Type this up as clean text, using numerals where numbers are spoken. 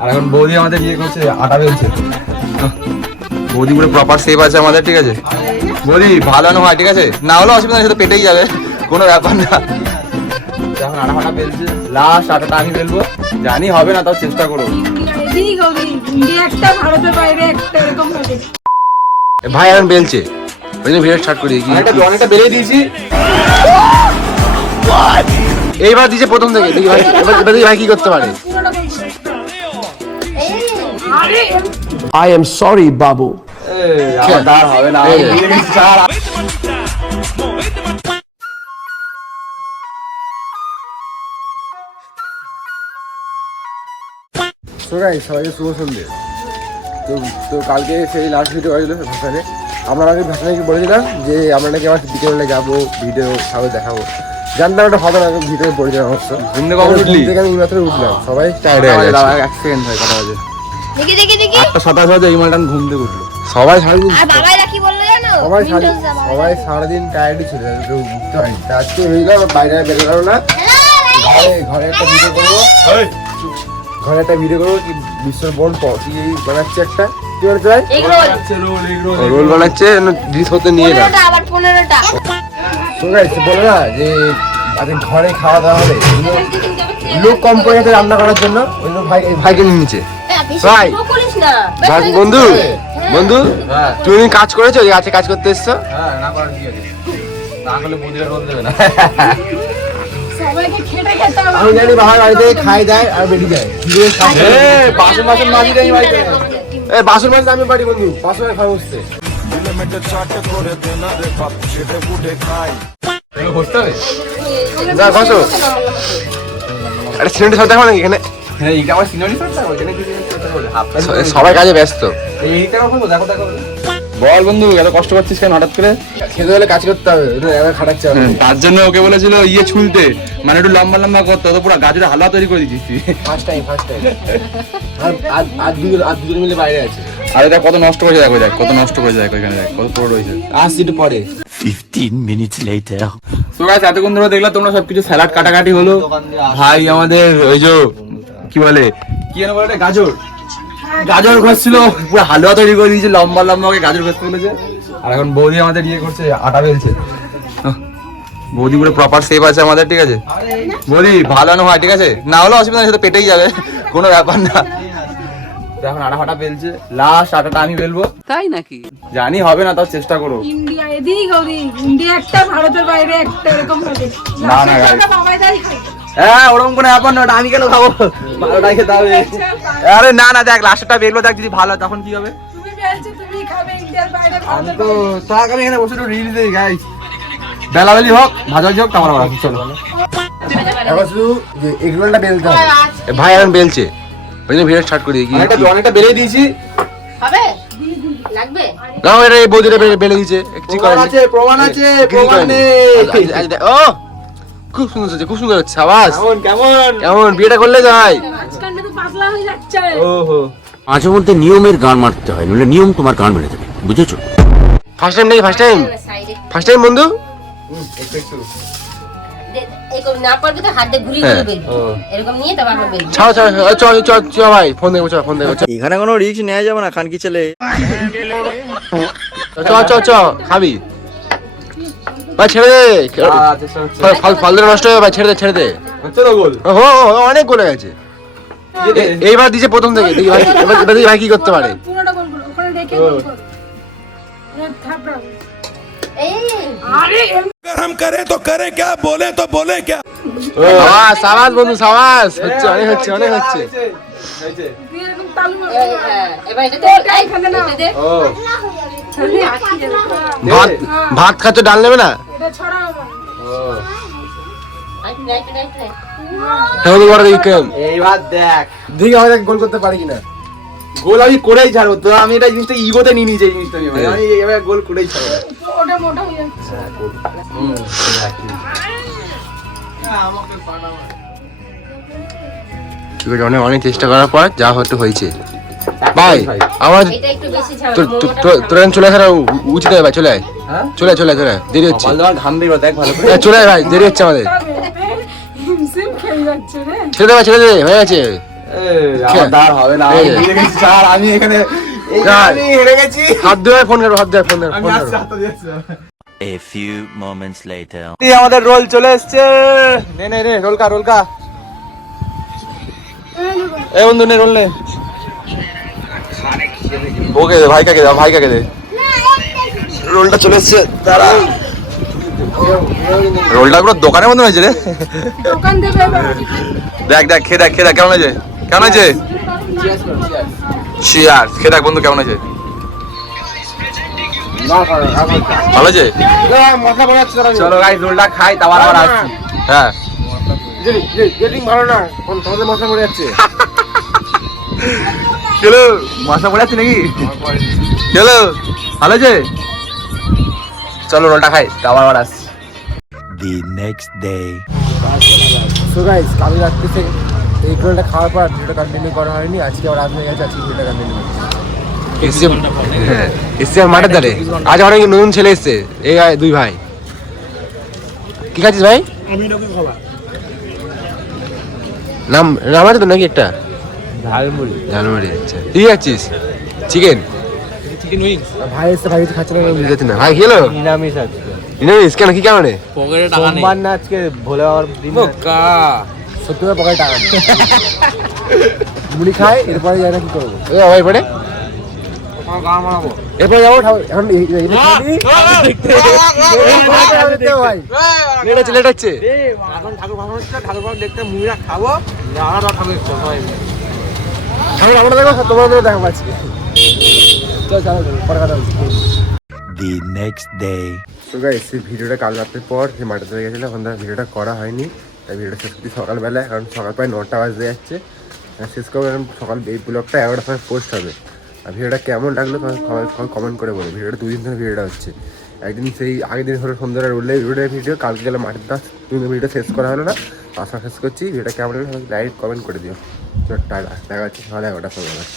আর এখন বৌদি আমাদের বিয়ে করছে, আটা বেলছে। বৌদি পুরো প্রপার সেভ আছে আমাদের, ঠিক আছে বৌদি? ভালো না হয়, ঠিক আছে, না হলে অসুবিধা নেই, সেটা পেটেই যাবে, কোনো ব্যাপার না। এখন আটা ফাটা বেলছে, লাস্ট আটাটা আমি বেলবো, জানি হবে না, তাও চেষ্টা করবো। ভাই এখন বেলছে, ওই জন্য ভিডিও স্টার্ট করি। অনেকটা বেলে দিয়েছি, এইবার দিয়েছে প্রথম থেকে, দেখি ভাই এবার দেখি ভাই কি করতে পারে। I am sorry, Babu. হবে না, সবাইকে শুভ সন্ধ্যে। তো কালকে সেই লাস্ট ভিডিও হয়েছিল ভাষণে, আমরা আগে ভাষণে কি বলেছিলাম যে আমরা নাকি আবার বিকেলে যাবো, ভিডিও খাবো, দেখাবো। জানতাম ওটা হবে না, ভিডিও পড়েছিলাম অবশ্য। ঘুম থেকে আমি মাত্র উঠলাম, সবাই এক সেকেন্ড হয় কটা বাজে, 8:27 বাজে, এই মালটা ঘুম থেকে উঠলো। সবাই সবাই সারাদিন টায়ার্ডই ছিল, বুঝতে পারি। আজকে হইলো বাইরে বেরোলো না, ঘরে একটা ভিডিও করবো, ঘরে একটা ভিডিও করবো কি বিশ্বর বোন কি বানাচ্ছে, একটা কি বানাচ্ছে, রোল বানাচ্ছে, ডিশ হতে নিয়ে না বলে না যে আজকে ঘরে খাওয়া দাওয়া হবে, লোক কম করে রান্না করার জন্য ওই ভাইকে নিয়ে নিচ্ছে। ভাই বন্ধু বন্ধু তুমি কাজ করেছো, গাছে কাজ করতে এসছো? আমি জানি বাবার বাড়িতে খাই দেয় আর বেরিয়ে যায়, বাসন বাসন মাঝি দেয় বাড়িতে, বাসন মাঝি আমি বাড়ি বন্ধু, বাসন খাওয়া বসতে সবাই কাজে ব্যস্ত। বল বন্ধু, এত কষ্ট করছিস কেন হঠাৎ করে? খেতে হলে কাজ করতে হবে, খাটাচ্ছে। তার জন্য ওকে বলেছিল ইয়ে ছুলতে, মানে একটু লম্বা লম্বা করতে, তো পুরো গাজরের হালুয়া তৈরি করে দিচ্ছিস। ফার্স্ট টাইম আর দুজন মিলে বাইরে আছে। আর এটা কত নষ্ট করে যায়, দেখ কত নষ্ট করে যায়, ওইখানে দেখ কত পুরো রয়েছে। আসছি একটু পরে। 15 minutes later. তো গাইস, এতক্ষণ ধরে দেখলাম তোমরা সবকিছু স্যালাড কাটাকাটি হলো। ভাই আমাদের ওই যে কি বলে, কি যেন বলে, গাজর ঘষছিল, পুরো হালুয়া তৈরি করে দিয়েছে, লম্বা লম্বা করে গাজর ঘষতে বলেছে। আর এখন বৌদি আমাদের ইয়ে করছে, আটা বেলছে। বৌদি পুরো প্রপার সেভ আছে আমাদের, ঠিক আছে বৌদি? ভালো না হয়, ঠিক আছে, না হলে অসুবিধা নেই, সেটা পেটেই যাবে, কোনো ব্যাপার না। এখন আটা ফাটা বেলছে, লাস্ট আটাটা আমি বেলবো, তাই নাকি? জানি হবে না, তাও চেষ্টা করো। ইন্ডিয়া এদিক ওদিক, ইন্ডিয়া একটা, ভারতের বাইরে একটা, এরকম হবে না না হ্যাঁ, ওরকম কোনো ব্যাপার না, আমি কেন খাবো, ভালোটাই খেতে হবে। আরে না না, দেখ লাস্টটা বেলবো, দেখ যদি ভালো তখন কি হবে। তুমি বেলছো, তুমি খাবে ইন্ডিয়ার বাইরে, আমি তো তাকে আমি এখানে বসে একটু রিল দেই গাইস, বেলাবেলি হোক ভাজাবেলি হোক, আমার আবার চলো। এখন শুধু যে এগরোলটা বেলতে হবে। ভাই এখন বেলছে, ওই জন্য ভিডিও স্টার্ট করি। অনেকটা বেলে দিয়েছি, হবে লাগবে না, এটা এই বৌদিটা বেলে দিয়েছে। প্রমাণ আছে, প্রমাণ নেই। ও খুব সুন্দর হচ্ছে, খুব সুন্দর হচ্ছে। সাবাস। কেমন বিয়েটা করলে যাই, মাঝখানটা তো পাতলা হয়ে যাচ্ছে। ওহো, মাঝে মধ্যে নিয়মের গান মারতে হয়, নইলে নিয়ম তোমার গান মেরে দেবে, বুঝেছো? ফার্স্ট টাইম নাকি? ফার্স্ট টাইম বন্ধু, একটু না পারবে তো হাত দিয়ে ঘুরিয়ে বেলবো, এরকম নিয়ে তারপর আমরা বেলবো। চ ভাই, ফোন দেখো, ফোন দেখো। এখানে কোনো রিস্ক নেওয়া যাবে না, খানকি ছেলে। চ খাবি ভাই, ছেড়ে দে, ফল নষ্ট হবে ভাই, ছেড়ে দে। অনেক গোলে গেছে, এইবার দিয়েছে প্রথম থেকে, দেখি ভাই এবার দেখি ভাই কি করতে পারে। পুরোটা গোল করো, ওখানে রেখে গোল করো। থাপড়া আরে हम करे तो करे क्या, बोले तो बोले क्या। সাবাস বন্ধু, সাবাস। হচ্ছে, অনেক হচ্ছে। এরকম তালু মারো। এবার এটা এখানে না দে। ও ভাত খাচ্ছ, ডাল নেবে না? এটা ছড়াও না। এইবার দেখি আমাদের গোল করতে পারি কিনা। গোল আমি করেই ছাড়বো, তো আমি এটা জিনিসটা ইগোতে নিয়ে নিয়েছি, এই জিনিসটা আমি এবার গোল করেই ছাড়বো। ওটা মোটা হয়ে যাচ্ছে। অনেক চেষ্টা করার পর যা হয়েছে ভাই। আমার তোরা চলে আসা উচিত হবে ভাই, চলে আয়, চলে আয়, দেরি হচ্ছে, চলে আয় ভাই, দেরি হচ্ছে আমাদের। ছেড়ে দে, হয়ে গেছে। আমার দ্বার হবে না, আমি হেরে গেছি স্যার, আমি এখানে আমি হেরে গেছি। হাত ধরে ফোন করো, হাত ধরে ফোন করো, আমি ফোন আসছি, করো। হাতটা দিয়েছি। A few moments later. এই আমাদের রোল চলে এসছে, নে নে নে রোলকা রোলকা, এই বন্ধু নে রোল নে, ওকে দে, ভাইকাকে দে, ভাইকাকে দে, রোলটা চলে এসছে, দাঁড়া। রোলটা পুরো দোকানের মতো হয়েছে রে, দোকান দেবে এবার। দেখ দেখ খেয়ে দেখ, খেয়ে দেখ কেমন হয়েছে, কেমন হয়েছে, চিয়ার্স, খেয়ে দেখ বন্ধু কেমন হয়েছে, ভালো হয়েছে। মশলা পড়ে যাচ্ছে তারা। চলো গাইস রোলটা খাই, তারপর আবার আসছি। হ্যাঁ রেটিং ভালো না, তোমাদের মশলা পড়ে যাচ্ছে। চলো, মশলা পড়ে যাচ্ছে নাকি, চলো ভালো হয়েছে, চলো রোলটা খাই, তারপর আবার আসছি। The next day. So guys, কাল রাত্রি থেকে এই রোলটা খাওয়ার পর ভিডিওটা কন্টিনিউ করা হয়নি, আজকে আবার রাত হয়ে গেছে, আজকে ভিডিওটা কন্টিনিউ এসছে মাঠের ধারে। আজ অনেক নতুন ছেলে এসছে, এই দুই ভাই। কি খাচ্ছিস ভাই? নাম নাম আছে তো নাকি একটা? ঝালমুড়ি। ঝালমুড়ি, আচ্ছা। তুই খাচ্ছিস চিকেন? Chicken wings. ভাই এসছে, ভাই কিছু খাচ্ছে না, বুঝতে না। ভাই খেলো নিরামিষ আজকে। নিরামিষ কেন, কি কারণে? পকেটে টাকা নেই। সোমবার না আজকে, ভোলে বাবার দিন। বোকা সত্যি করে পকেটে টাকা নেই। মুড়ি খাই, এরপরে যাই না কি করবো? এ ভাই পড়ে এরপরে যাবো এখন। লেট হচ্ছে এখন, ঠাকুর ভাষণ হচ্ছে, ঠাকুর ভাষণ দেখতে মুড়িটা খাবো, ঠাকুর আমরা দেখো, তোমার দেখো আজকে। চল চলো পরে কথা বলছি। The next day. তো গাইস, এই ভিডিওটা কাল রাতের পর যে মাঠে ধরে গেছিলো, এখন তার ভিডিওটা করা হয়নি, তাই ভিডিওটা শেষ করছি সকালবেলায়, কারণ সকাল প্রায় 9টা বাজতে যাচ্ছে। শেষ করবো এখন সকাল, এই ব্লগটা 11টার সময় পোস্ট হবে। আর ভিডিওটা কেমন লাগলো তোমার সবাই কমেন্ট করে বলো। ভিডিওটা 2 দিন ধরে ভিডিওটা হচ্ছে, একদিন সেই আগের দিন হলো সন্ধ্যাটা রোডের ভিডিও, কালকে গেলে মাঠের দাস, তুমি ভিডিওটা শেষ করা হলো না, তাছাড়া শেষ করছি। ভিডিওটা কেমন লাগলো লাইক কমেন্ট করে দিও। টাটা, দেখা যাচ্ছে সকালে 11টার সময়।